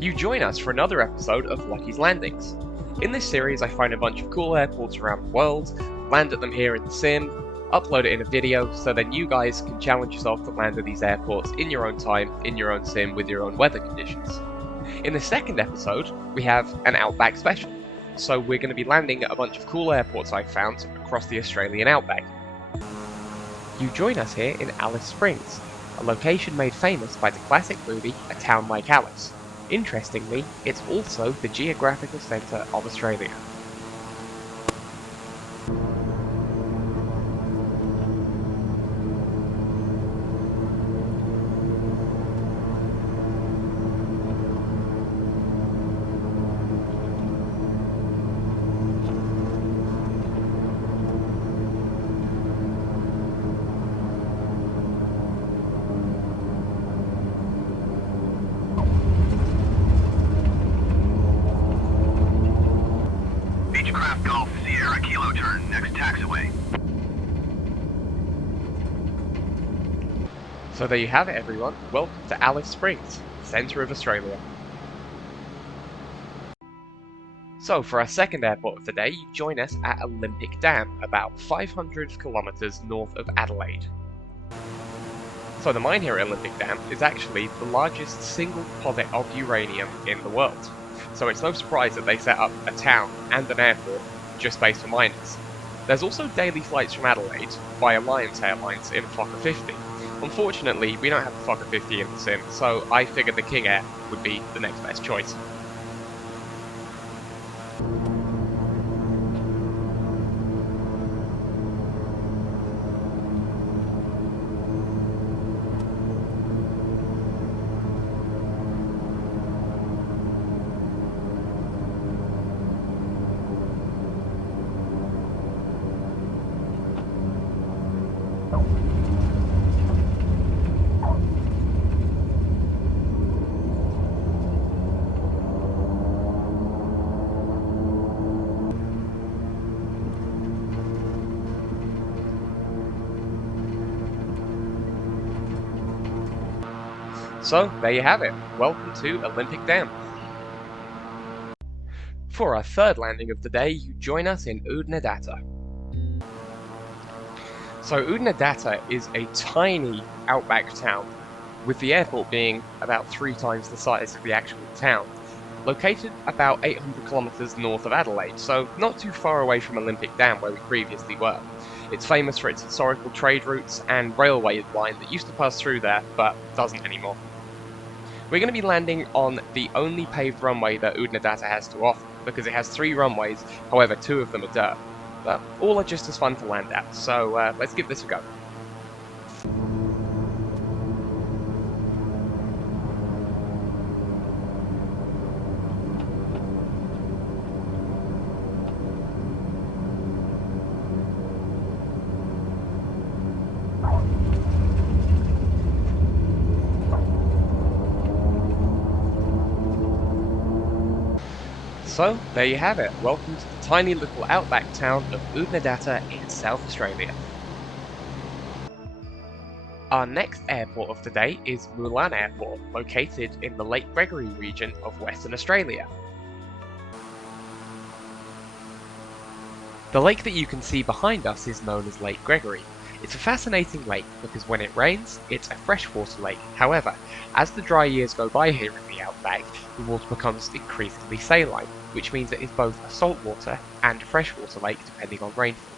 You join us for another episode of Lucky's Landings. In this series I find a bunch of cool airports around the world, land at them here in the sim, upload it in a video so then you guys can challenge yourself to land at these airports in your own time, in your own sim, with your own weather conditions. In the second episode, we have an Outback special. So we're going to be landing at a bunch of cool airports I've found across the Australian Outback. You join us here in Alice Springs, a location made famous by the classic movie A Town Like Alice. Interestingly, it's also the geographical centre of Australia. So there you have it everyone, welcome to Alice Springs, centre of Australia. So for our second airport of the day, you join us at Olympic Dam, about 500 kilometres north of Adelaide. So the mine here at Olympic Dam is actually the largest single deposit of uranium in the world. So it's no surprise that they set up a town and an airport just based for miners. There's also daily flights from Adelaide by Alliance Airlines in Fokker 50. Unfortunately, we don't have the Fokker 50 in the sim, so I figured the King Air would be the next best choice. So, there you have it. Welcome to Olympic Dam. For our third landing of the day, you join us in Oodnadatta. So Oodnadatta is a tiny outback town, with the airport being about 3 times the size of the actual town, located about 800 kilometres north of Adelaide, so not too far away from Olympic Dam where we previously were. It's famous for its historical trade routes and railway line that used to pass through there, but doesn't anymore. We're going to be landing on the only paved runway that Oodnadatta has to offer, because it has 3 runways, however 2 of them are dirt. But all are just as fun to land at, so let's give this a go. So, there you have it. Welcome to the tiny little outback town of Oodnadatta in South Australia. Our next airport of the day is Mulan Airport, located in the Lake Gregory region of Western Australia. The lake that you can see behind us is known as Lake Gregory. It's a fascinating lake because when it rains, it's a freshwater lake. However, as the dry years go by here in the outback, the water becomes increasingly saline, which means it is both a saltwater and freshwater lake depending on rainfall.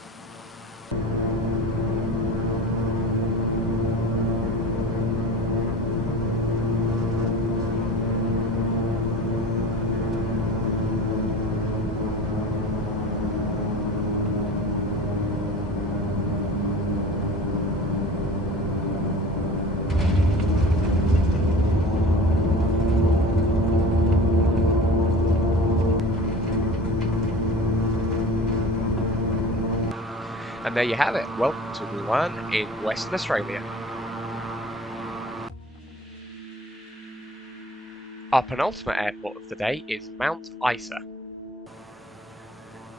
And there you have it. Welcome to Mulan in Western Australia. Our penultimate airport of the day is Mount Isa.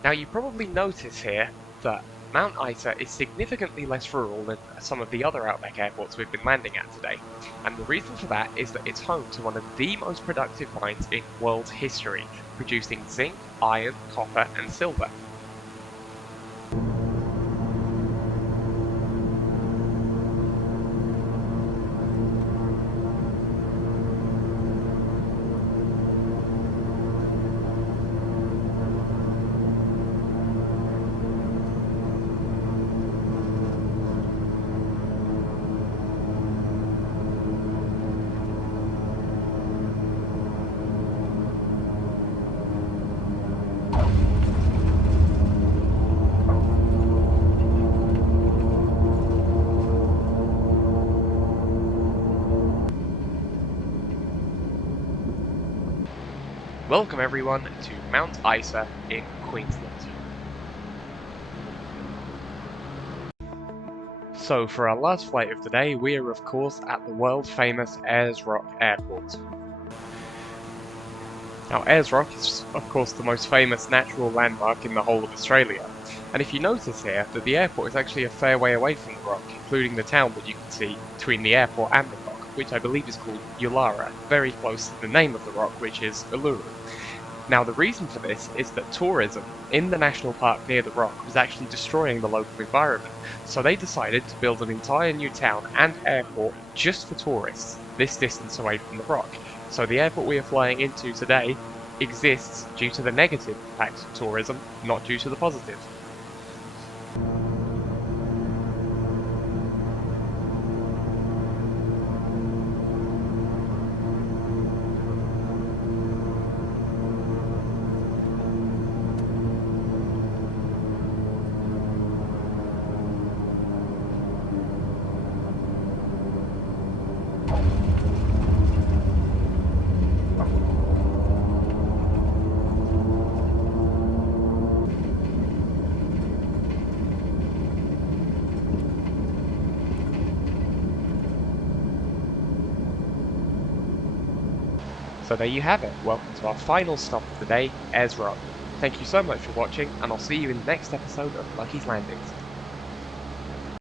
Now you probably notice here that Mount Isa is significantly less rural than some of the other Outback airports we've been landing at today, and the reason for that is that it's home to one of the most productive mines in world history, producing zinc, iron, copper and silver. Welcome everyone to Mount Isa in Queensland. So for our last flight of the day, we are of course at the world famous Ayers Rock Airport. Now Ayers Rock is of course the most famous natural landmark in the whole of Australia, and if you notice here that the airport is actually a fair way away from the rock, including the town that you can see between the airport and the rock, which I believe is called Yulara, very close to the name of the rock, which is Uluru. Now the reason for this is that tourism in the national park near the rock was actually destroying the local environment, so they decided to build an entire new town and airport just for tourists, this distance away from the rock. So the airport we are flying into today exists due to the negative impact of tourism, not due to the positive. So there you have it, welcome to our final stop of the day, Ayers Rock. Thank you so much for watching, and I'll see you in the next episode of Lucky's Landings.